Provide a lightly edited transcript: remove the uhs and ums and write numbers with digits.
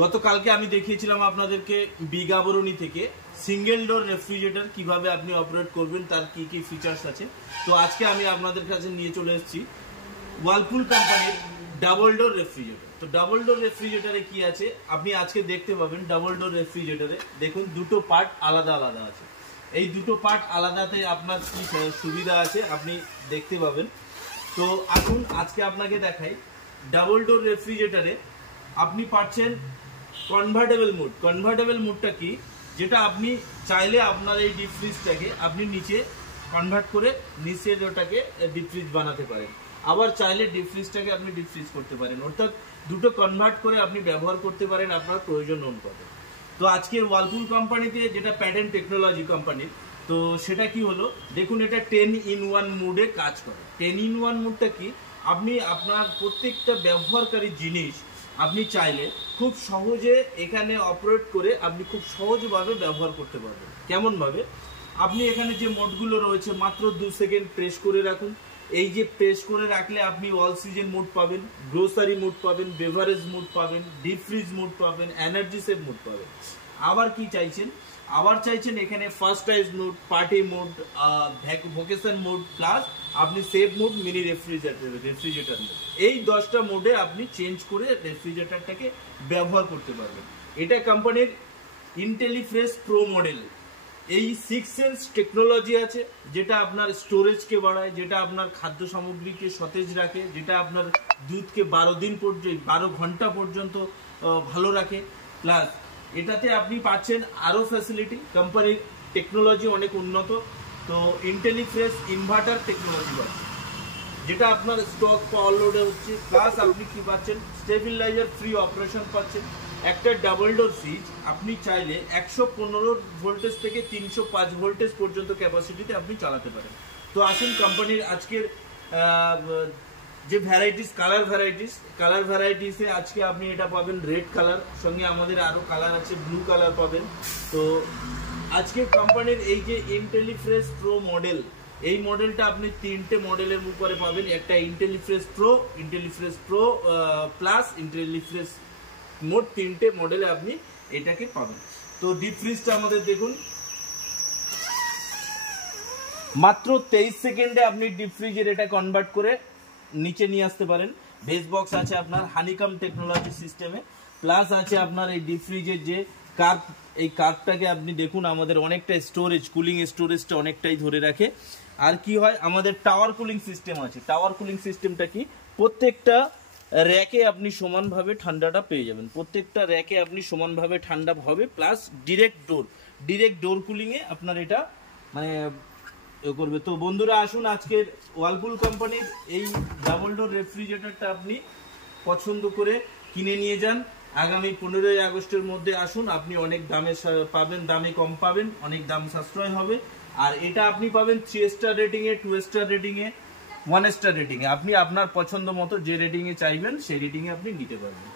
গতকালকে আমি দেখিয়েছিলাম আপনাদেরকে বিগাবরণী থেকে সিঙ্গেল ডোর রেফ্রিজারেটর কিভাবে আপনি অপারেট করবেন, তার কি কি ফিচার্স আছে। তো আজকে আমি আপনাদের কাছে নিয়ে চলে এসেছি ওয়ার্লপুল কোম্পানির ডাবল ডোর রেফ্রিজারেটর। তো ডাবল ডোর রেফ্রিজারেটরে কি আছে আপনি আজকে দেখতে পাবেন। ডাবল ডোর রেফ্রিজারেটরে দেখুন দুটো পার্ট আলাদা আলাদা আছে। এই দুটো পার্ট আলাদাতে আপনার কি সুবিধা আছে আপনি দেখতে পাবেন। তো আসুন আজকে আপনাকে দেখাই ডাবল ডোর রেফ্রিজারেটরে আপনি পাচ্ছেন কনভার্টেবল মুড। কনভার্টেবল মুডটা কি, যেটা আপনি চাইলে আপনার এই ডিপ ফ্রিজটাকে আপনি নিচে কনভার্ট করে নিচের ওটাকে ডিপ ফ্রিজ বানাতে পারেন, আবার চাইলে ডিপ ফ্রিজটাকে আপনি ডিপ ফ্রিজ করতে পারেন। অর্থাৎ দুটো কনভার্ট করে আপনি ব্যবহার করতে পারেন আপনার প্রয়োজন অনুপাতে। তো আজকের ওয়ার্লপুল কোম্পানিতে যেটা প্যাটেন্ট টেকনোলজি কোম্পানির, তো সেটা কি হলো দেখুন, এটা 10-in-1 মুডে কাজ করে। 10-in-1 মুডটা কি, আপনি আপনার প্রত্যেকটা ব্যবহারকারী জিনিস আপনি চাইলে খুব সহজে এখানে অপারেট করে আপনি খুব সহজভাবে ব্যবহার করতে পারবেন। কেমন ভাবে, আপনি এখানে যে মোডগুলো রয়েছে মাত্র 2 সেকেন্ড প্রেস করে রাখুন। এই যে প্রেস করে রাখলে আপনি অল সিজন মুড পাবেন, গ্রোসারি মুড পাবেন, বেভারেজ মুড পাবেন, ডিপ ফ্রিজ মুড পাবেন, এনার্জি সেভ মুড পাবেন। আবার কি চাইছেন, আবার চাইছেন এখানে ফার্স্ট টাইজ mode, party mode, vacation mode, plus আপনি save mode, mini refrigerator mode. এই 10টা মোডে আপনি চেঞ্জ করে রেফ্রিজারেটরটাকে ব্যবহার করতে পারবেন। এটা কোম্পানির ইন্টেলিফ্রেশ প্রো মডেল। এই 6 সেন্স টেকনোলজি আছে, যেটা আপনার স্টোরেজকে বাড়ায়, যেটা আপনার খাদ্য সামগ্রীকে সতেজ রাখে, যেটা আপনার দুধকে 12 ঘন্টা পর্যন্ত ভালো রাখে। প্লাস এটাতে আপনি পাচ্ছেন আরও ফ্যাসিলিটি, কোম্পানির টেকনোলজি অনেক উন্নত। তো ইন্টেলিফ্রেশ ইনভার্টার টেকনোলজি পাচ্ছেন, যেটা আপনার স্টক পাওয়ার লোডে হচ্ছে। প্লাস আপনি কি পাচ্ছেন, স্টেবিলাইজার ফ্রি অপারেশন পাচ্ছেন। একটা ডাবল ডোর ফ্রিজ আপনি চাইলে 115 ভোল্টেজ থেকে 305 ভোল্টেজ পর্যন্ত ক্যাপাসিটিতে আপনি চালাতে পারেন। তো আসুন কোম্পানির আজকের যে ভ্যারাইটিস, কালার ভ্যারাইটিসে আজকে আপনি এটা পাবেন রেড কালার, সঙ্গে আমাদের আরও কালার আছে, ব্লু কালার পাবেন। তো আজকে কোম্পানির এই যে ইন্টেলিফ্রেশ প্রো মডেল, এই মডেলটা আপনি 3টে মডেলের উপরে পাবেন। একটা ইন্টেলিফ্রেশ প্রো প্লাস, ইন্টেলিফ্রেশ, মোট 3টে মডেলে আপনি এটাকে পাবেন। তো ডিপ ফ্রিজটা আমাদের দেখুন, মাত্র 23 সেকেন্ডে আপনি ডিপ ফ্রিজের এটা কনভার্ট করে নিচে নিয়ে আসতে পারেন। বেস বক্স আছে আপনার হানিকাম টেকনোলজি সিস্টেমে, প্লাস আছে আপনার এই ডিপ ফ্রিজের যে কার্ভ, এই কার্ভটাকে আপনি দেখুন আমাদের অনেকটা স্টোরেজ, কুলিং স্টোরেজটা অনেকটাই ধরে রাখে। আর কি হয়, আমাদের টাওয়ার কুলিং সিস্টেম আছে। টাওয়ার কুলিং সিস্টেমটা কি, প্রত্যেকটা র্যাকে আপনি সমানভাবে ঠান্ডাটা পেয়ে যাবেন, প্রত্যেকটা র্যাকে আপনি সমানভাবে ঠান্ডা হবে। প্লাস ডিরেক্ট ডোর কুলিংয়ে আপনার এটা মানে করবে। তো বন্ধুরা আসুন আজকের ওয়ার্লপুল কোম্পানির এই ডাবল ডোর রেফ্রিজারেটরটা আপনি পছন্দ করে কিনে নিয়ে যান। আগামী 15ই আগস্টের মধ্যে আসুন, আপনি অনেক দামে পাবেন, দামে কম পাবেন, অনেক দাম সাশ্রয় হবে। আর এটা আপনি পাবেন 3 স্টার রেটিংয়ে, 2 স্টার রেটিংয়ে, 1 স্টার রেটিংয়ে। আপনি আপনার পছন্দ মতো যে রেটিংয়ে চাইবেন সেই রেটিংয়ে আপনি নিতে পারবেন।